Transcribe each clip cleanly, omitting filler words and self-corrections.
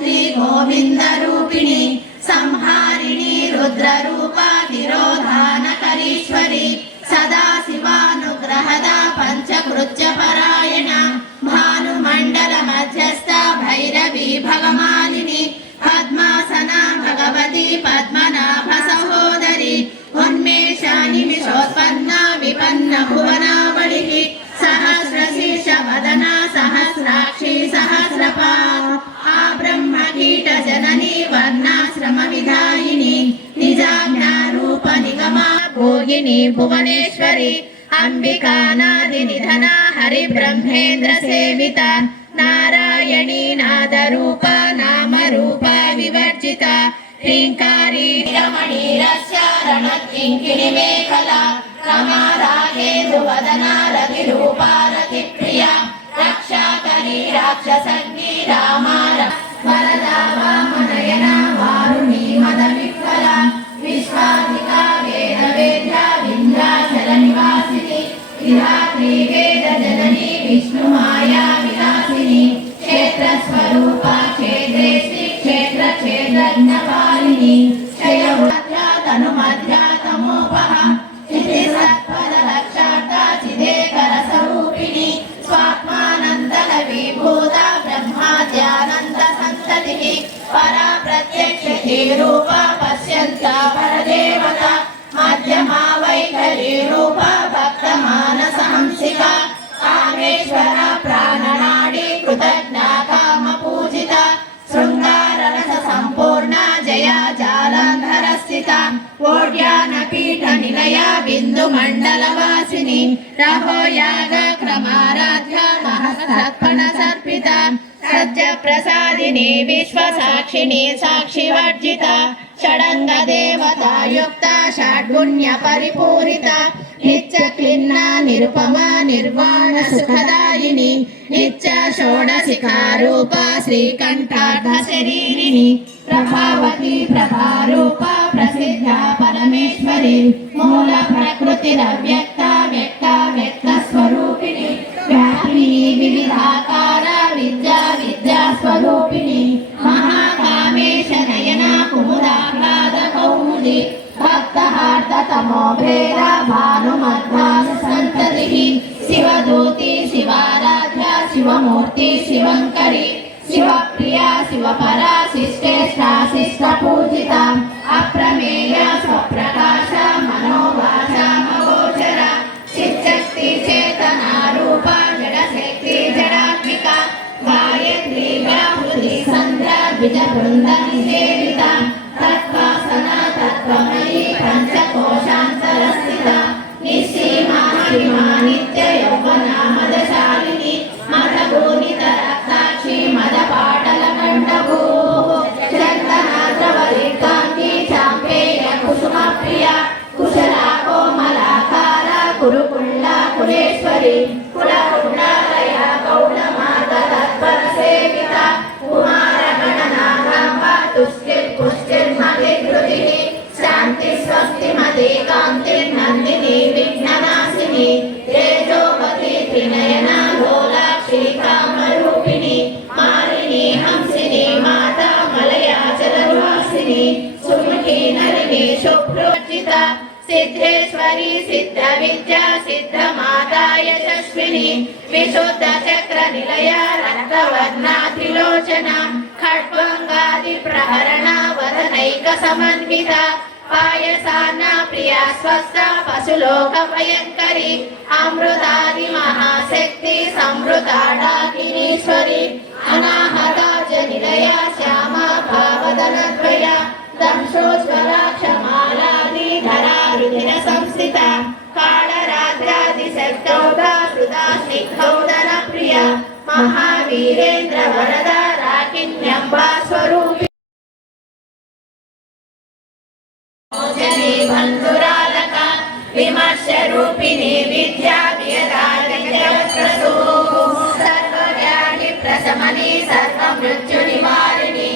गोप्त्री गोविन्दरूपिणी संहारिणी रुद्ररूपा तिरोधानकरीश्वरी सदाशिवानुग्रहदा पञ्चकृत्यपरायणा भानुमण्डल मध्यस्था भैरवी भगमालिनी पद्मासना भगवती पद्मनाभ सहोदरी उन्मेषानिमिषोत्पन्ना विपन्न भुवनावलिः सहस्रशीर्ष वदना सहस्राक्षी सहस्रपात् ब्रह्मकीट जननी वर्णाश्रम विधायिनी निजाज्ञारूप निगमा भोगिनी भुवनेश्वरी अंबिकानादि निधना हरि ब्रह्मेन्द्र सेविता नारायणी नादरूपा नामरूपा विवर्जिता ह्रींकारी रमणीरस्य रणकिङ्किणी मेखला रमारागेन्दुवदना रतिरूपा रतिप्रिया रक्षाकरी राक्षसग्नी रामा वरदा वामनयना वारुणी मदविह्वला विश्वाधिका वेदवेद्या विन्ध्याचलनिवासिनी विधात्री वेदजननी विष्णुमाया विलासिनी क्षेत्रस्वरूपा क्षेत्रे क्षेत्रज्ञपालिनी क्षयवद्या तनुमध्या तमोपः चितिसत्पदरक्षार्था चिदेकरस्वरूपिणी स्वात्मानन्दलवीभूता ब्रह्माद्यानन्दसन्ततिः परा प्रत्यक्षरूपा पश्यन्ता परदेवता मध्यमा वैखरीरूपा भक्तमानसहंसिका कामेश्वरा प्राणनाडी कृतज्ञा कामपूजिता शृङ्गाररस सम्पूर्णा जया जालन्धरस्थिता ओड्यानपीठ निलया बिन्दुमण्डलवासिनी रहो यागक्रमाराध्या महत्सत्पण सर्पिता सज्जप्रसादिनी विश्वसाक्षिणी साक्षिवर्जिता षडङ्गदेवता युक्ता षड्गुण्य परिपूरिता नित्यक्लिन्ना निरुपमा निर्वाण सुखदायिनी नित्य षोडशिखारूपा श्रीकण्ठार्धशरीरिणी प्रभावती प्रभारूपा प्रसिद्धा परमेश्वरी मूल प्रकृतिरव्यक्ता व्यक्ता व्यक्तस्वरूपिणी व्यापिनी विविधाकारा विद्या विद्यास्वरूपिणी महाकामेश नयना कुमुदाह्लाद कौमुदी भक्तहार्दतमो भेदा भानुमध्वासन्ततिः शिवदूती शिवाराध्या शिवमूर्ति शिवङ्करी शिवप्रिया शिवपरा शिष्टेष्टा शिष्टपूजिता अप्रमेया स्वप्रकाशा मनोवाचा मगोचरा चिच्चक्ति चेतनारूपा जडशक्ति जडात्मिका गायत्री व्याहृति सन्द्रा द्विजवृन्दनिसेविता तत्त्वासना तत्त्वमयी पञ्चकोशान्तरस्थिता निःसीमा सीमा नित्य यौवना मदशालिनी मदगोनितरक्ताक्षी मदपाटलकण्ठभूः चन्दनाद्रवदीर्घाङ्गी चाम्पेय कुसुमप्रिया कुशला कोमलाकारा कुरुकुल्ला कुलेश्वरी कुलकुण्डालया कौलमाता तत्परसेविता कुमारगणनागाम्बा तुष्टिर्पुष्टिर्मतिधृतिः शान्ति स्वस्तिमती कान्तिर्नन्दिनी विघ्ननाशिनी तेजोवती त्रिनयना लोलाक्षी कामरूपिणी मालिनी हंसिनी माता मलयाचलवासिनी सुमुखी नलिनी शुभ्रोचिता सिद्धेश्वरी सिद्धविद्या सिद्धमाता यशस्विनी विशुद्ध चक्र निलया रक्तवर्णा त्रिलोचना खड्गंगादि प्रहरणा वदनैक समन्विता पायसाना प्रिया स्वस्था पशुलोक भयंकरी अमृतादि महाशक्ति समृता डाकिनीश्वरी अनाहता जनिलया श्यामा भावदनद्वया दंशोज्वला क्षमालादि धरा रुधिर संस्थिता कालरात्र्यादिशक्तौधा हृदा स्निग्धौदन प्रिया महावीरेन्द्र वरदा राकिन्यम्बा स्वरूपी जनी बन्धुरालका विमर्श रूपिणी विद्या वियदादित्यवत्रसु सर्वव्याधि प्रशमनी सर्वमृत्यु निवारिणी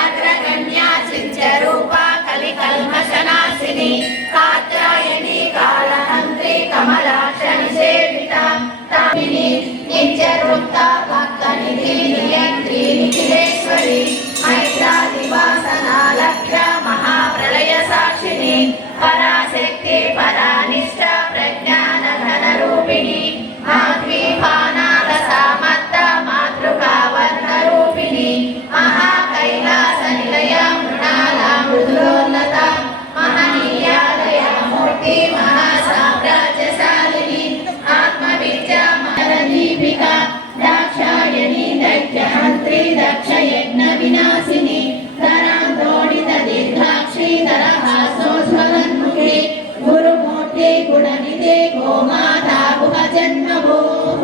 अग्रगण्या चिञ्चरूपा कलिकल्मषनाशिनी कात्यायनी कालहन्त्री कमलाक्षणि सेविता तामिनी नित्यरूपा भक्तनिधि नियन्त्री निखिलेश्वरी मैत्रादिवासनालभ्य महाप्रलय साक्षिणी पराशक्ति परानिष्ठ प्रज्ञानघनरूपिणी माध्वीभानालसामत्त मातृकावर्णरूपिणी महाकैलासनिलय मृणाला मृदुलोन्नता महनीयालय मूर्ति महासाम्राज्यशालिनी आत्मविद्या महरदीपिका दाक्षायणी दैत्यमन्त्री दक्षयज्ञविनाशिनी धरान्तोडित दीर्घाक्षी दरहासोज्ज्वलन्मुखी गुरुमूर्ति गुणनिधे गोमाता गुहजन्मभूः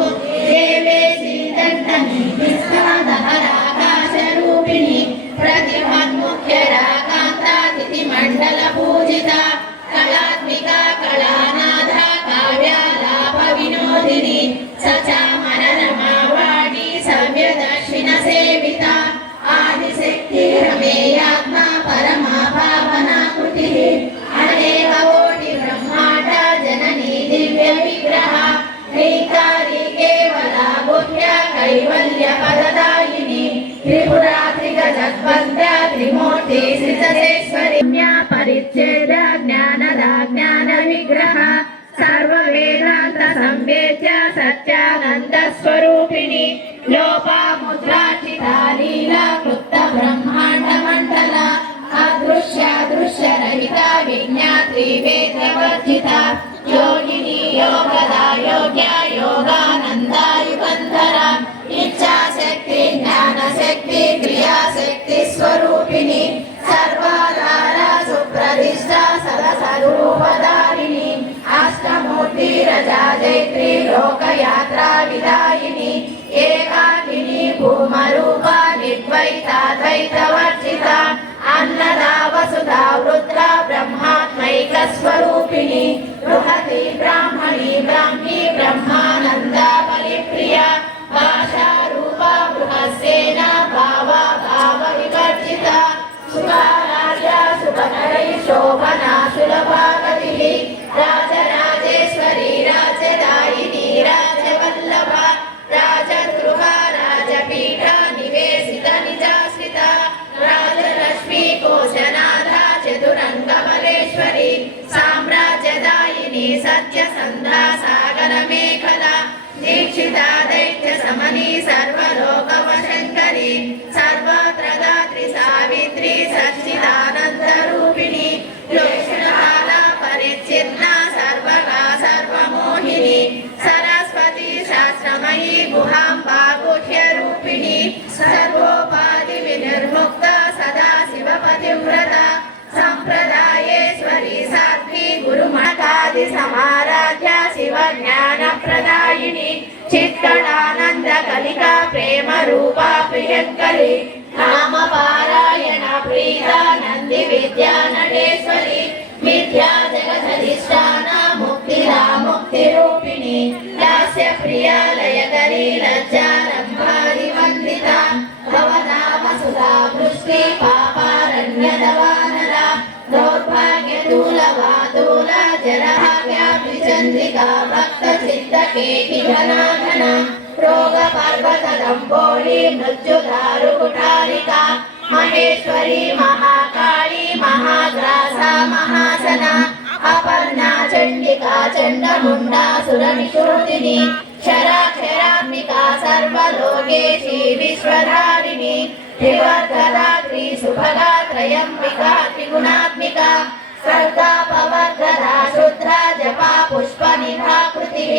देवे श्रीदण्डनीतिस्तादहराकाशरूपिणी प्रतिमन्मुख्यराकान्तातिथिमण्डलपूजिता कलात्मिका कलानाथा काव्यालापविनोदिनी सचामररमावाणी सव्यदर्शिनसेविता आदिशक्तिरमेयात्मा परमा पावनाकृतिः अनेककोटि ब्रह्माण्ड जननी दिव्यविग्रह ह्रीकारी केवला गुह्य कैवल्यपददायिनी त्रिपुरा त्रिगजद्वन्द्य त्रिमूर्ति श्रीचरेश्वरी परिच्छेद ज्ञानदा ज्ञानविग्रह सर्ववेदान्त संवेद्य सत्यानन्द स्वरूपिणी लोपामुद्राचिता लीला क्लुप्त ब्रह्माण्ड मण्डल अदृश्य दृश्य रहिता विज्ञात्री वेदवर्जिता योगिनी योगदा योग्य योगानन्दा युगन्धरा इच्छाशक्ति ज्ञानशक्ति क्रियाशक्ति स्वरूपिणी सर्वाधार सुप्रतिष्ठा सदसरूपधारिणी अष्टमूर्ति रजा जैत्री लोकयात्रा विदायिनी एकाकिनी भूमरूपा निर्द्वैताद्वैतवर्जिता अन्नदा वसुधा वृद्धा ब्रह्मात्मैकस्वरूपिणी बृहती ब्राह्मणी ब्राह्मी ब्रह्मानन्दा परिप्रिया भाषारूपा बृहस्सेना भावा भावविवर्जिता सुखाराध्या सुखनरै शोभना सुलभागतिः राजराजेश्वरी राजदायिनी राजवल्लभा राजगृहा राजपीठा निवेशित निजाश्रिता राजलक्ष्मी कोशनाथा चतुरङ्गमलेश्वरी साम्राज्यदायिनी सत्यसन्धा सागरमेखला दीक्षिता दैत्यशमनी सर्वलोकवशङ्करी सर्वत्र दात्री सावित्री सच्चिदानन्दरूपिणी कृष्णकाला परिच्छिन्ना सर्वगा सर्वमोहिनी सरस्वती शास्त्रमयी गुहाम्बा गुह्यरूपिणी सर्वोपाधि विनिर्मुक्ता सदा शिवपतिव्रता संप्रदायेश्वरी साध्वी गुरुमठादि समाराध्या शिवज्ञानप्रदायिनी चित्कलानन्द कलिका प्रेम रूपा प्रियङ्करी नामपारायण प्रीता नन्दी विद्या नटेश्वरी विद्या जगदधिष्ठाना मुक्तिदा मुक्तिरूपिणी दास्य प्रिया लयकरी लज्जारम्भादिवन्दिता भवना वसुधा वृष्टि पापारण्यदवानला दौर्भाग्यतूलवातूला जलभाग्याभिचन्द्रिका भक्तचित्तकेकिघनाघना रोगपर्वतदम्बोळी मृत्युदारुकुटारिका महेश्वरी महाकाली महाग्रासा महासना अपर्णा चण्डिका चण्डमुण्डा सुरनिषूदिनी क्षराक्षरात्मिका सर्वलोकेशी विश्वधारिणी त्रिवर्गदात्री सुभगा त्रयम्बिका त्रिगुणात्मिका सर्गापवर्गदा शुद्धा जपा पुष्पनिभाकृतिः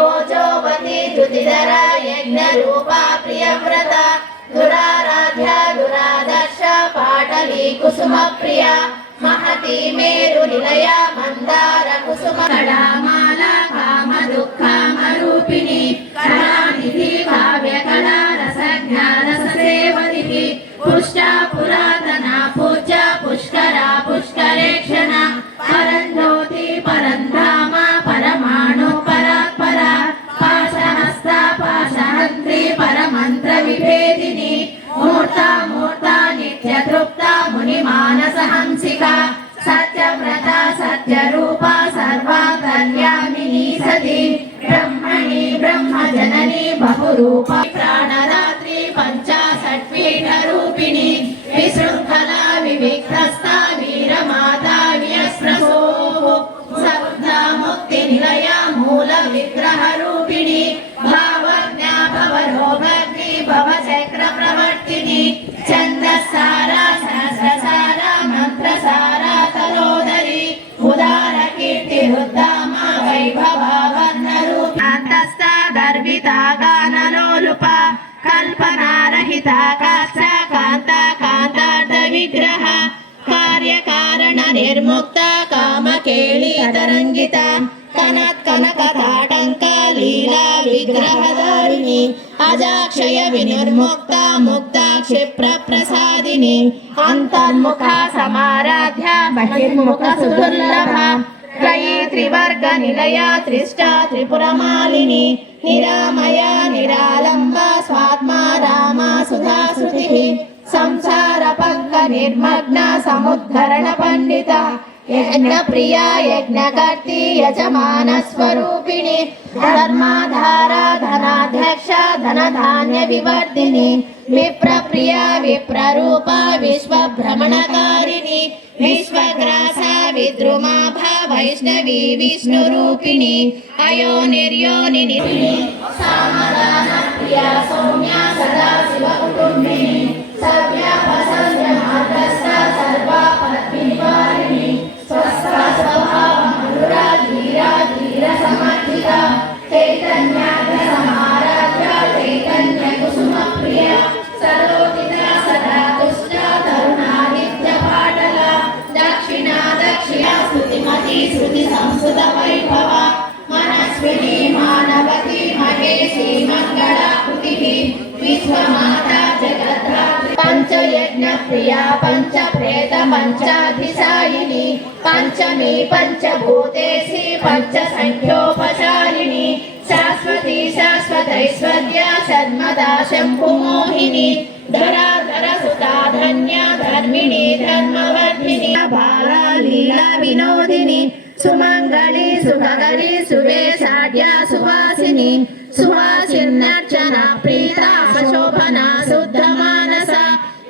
ओजोवती द्युतिधरा यज्ञरूपा प्रियव्रता दुराराध्या दुरादर्श पाटली कुसुमप्रिया महती मेरुनिलया मन्दार कुसुमकलामाला कामदुःखामरूपिणी कलानिधि काव्यकला रसज्ञानससेवतिः पुष्टा पुरातना पूज्या पुष्करा पुष्करेक्षणा परञ्ज्योति परन्धाम परमाणु परात्परा पाशहस्ता पाशहन्त्री परमन्त्रविभेदिनी मूर्ता मूर्ता नित्यतृप्ता मुनिमानसहंसिका सत्यव्रता सत्यरूपा सर्वान्तर्यामिनी सती ब्रह्मणि ब्रह्मजननी बहुरूपा प्राणदात्री पञ्चाशट्पीठरूपिणी భవచక్ర ప్రవర్తిని ఛందస్సార సహస్రసార మంత్రసార తరోదరి ఉదార కీర్తి ఉత్తమ వైభవ వర్ణరూపాంతస్థ గర్విత గానలోలుప కల్పనారహిత కాస్త కాంత కాంతార్థ విగ్రహ కార్యకారణ నిర్ముక్త కామకేళి తరంగిత కనత్ కనక తాటంక లీలా విగ్రహధారిణి అజాక్షయ వినిర్ముక్త ముక్త క్షిప్ర ప్రసాదిని అంతర్ముఖ సమారాధ్య బహిర్ముఖ సుదుర్లభ త్రయీ త్రివర్గ నిలయ త్రిష్ట త్రిపురమాలిని నిరామయ నిరాలంబ స్వాత్మా రామ సుధా శృతి సంసార పంక నిర్మగ్న సముద్ధరణ పండిత యజ్ఞ ప్రియా యజ్ఞకర్తి యజమాన స్వరూపిణి ధర్మాధార ధనాధ్యక్ష ధనధాన్య వివర్ధిని విప్రప్రియ విప్రరూప విశ్వభ్రమణకారిణి విశ్వగ్రాస విద్రుమాభ వైష్ణవి విష్ణురూపిణి అయో నిర్యోని సామదాన ప్రియ సౌమ్య సదా శివ కుటుంబిని సవ్య వసంత మార్గస్థ సర్వ పద్మినివారిణి స్వస్థ స్వభావ మధుర ధీర ధీర సమర్థిత చైతన్యాగ్ర సమారాధ్య చైతన్య కుసుమ ప్రియ సరోదిత సదా తుష్ట తరుణాదిత్య పాటల దక్షిణ దక్షిణ స్తుతిమతి శృతి సంస్కృత వైభవ మనస్విని మానవతి మహేషి మంగళ కృతి విశ్వమాత జగద్ధాత్రి పంచయజ్ఞ ప్రియా పంచ ప్రేత పంచాధిశాయిని పంచమి పంచభూతేసి పంచ సంఖ్యోపచారిణి శాశ్వతి శాశ్వతైశ్వర్య శర్మదా శంభుమోహిని ధరాధర సుతా ధన్య ధర్మిణి ధర్మవర్ధిని బాలా లీలా వినోదిని సుమంగళి సుభగరి సువేశాఢ్య సువాసిని సువాసిన్యర్చన ప్రీత శోభన శుద్ధ మానస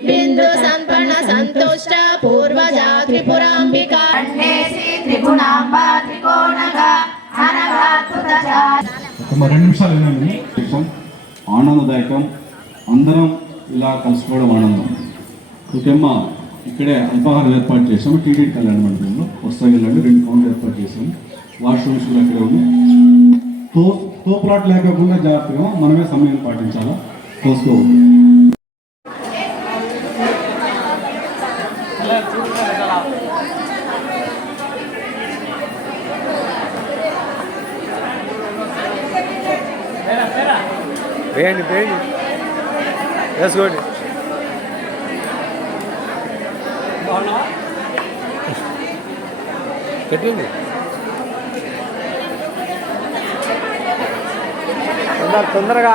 బిందు సంపన్న సంతుష్ట పూర్వజా త్రిపురాంబిక అన్నేసి త్రిగుణాంబ త్రికోణగా అనగాద్భుత ఒక 2 నిమిషాలు వినండి. ఆనందదాయకం, అందరం ఇలా కలుసుకోవడం ఆనందం. ఓకేమ్మా, ఇక్కడే అల్పాహారం ఏర్పాటు చేసాము. టీటీడీ కళ్యాణ మండపంలో వస్తాయి వెళ్ళండి. 2 కౌంటర్ ఏర్పాటు చేసాము. వాష్రూమ్స్ కూడా అక్కడే ఉన్నాయి. తోపులాట లేకుండా జాగ్రత్తగా మనమే సమయం పాటించాలా. కోసుకో వేయండి వేయండి వేసుకోండి. పెట్టండి తొందరగా.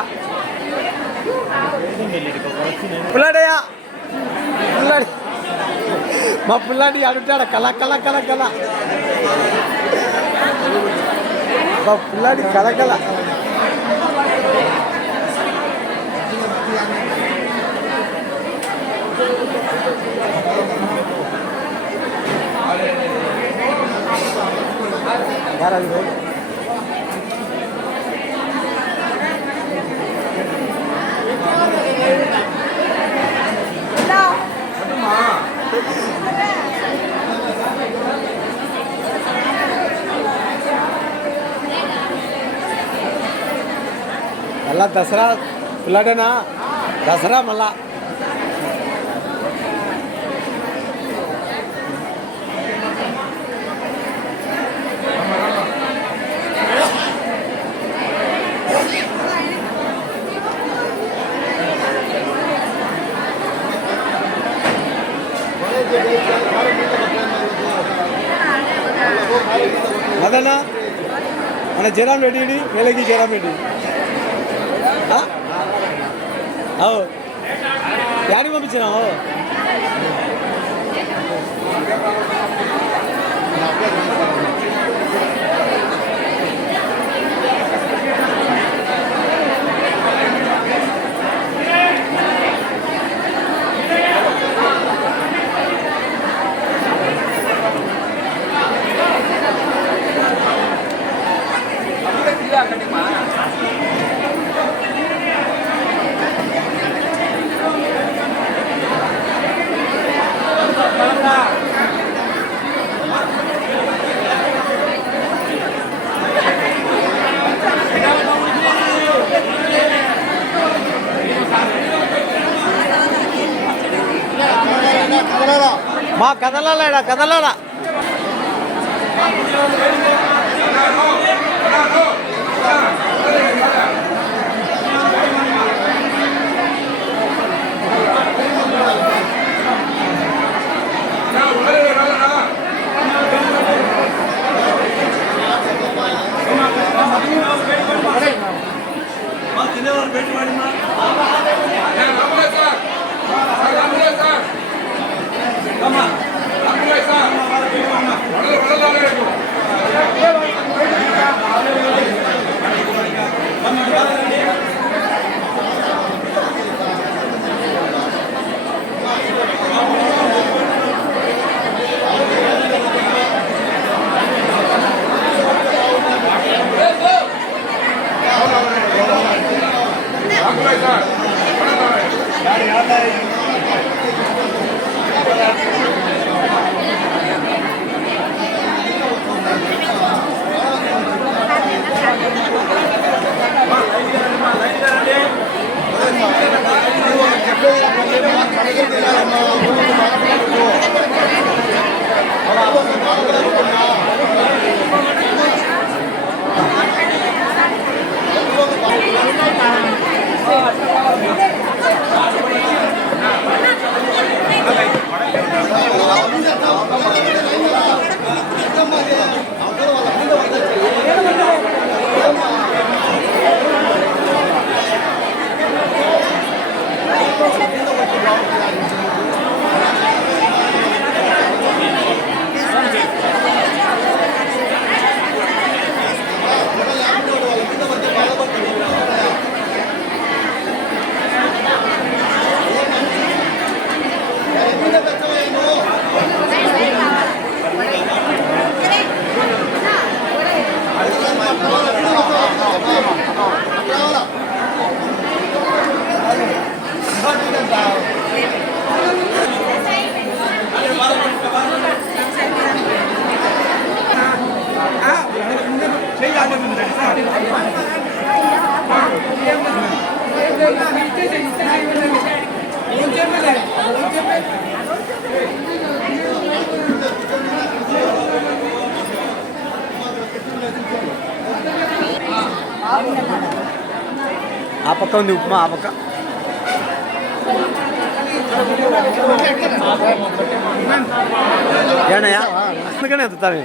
పుల్లాడయ్యా పుల్లాడి మా పుల్లాడి అడుగుతాడు కళ కళ కళ కళ మా పుల్లాడి కళ కళ. మళ్ళా దసరా పిల్లాడేనా దసరా మళ్ళా మదన మన జయరాం రెడ్డి వేలకి జయరాం రెడ్డి యాడికి పంపించినావు? మా కదలాలా కదలాలా ఆ పక్క ఉంది ఉప్మా ఆ పక్క ఏనయ్యా అందుకనే ఎత్తుతాను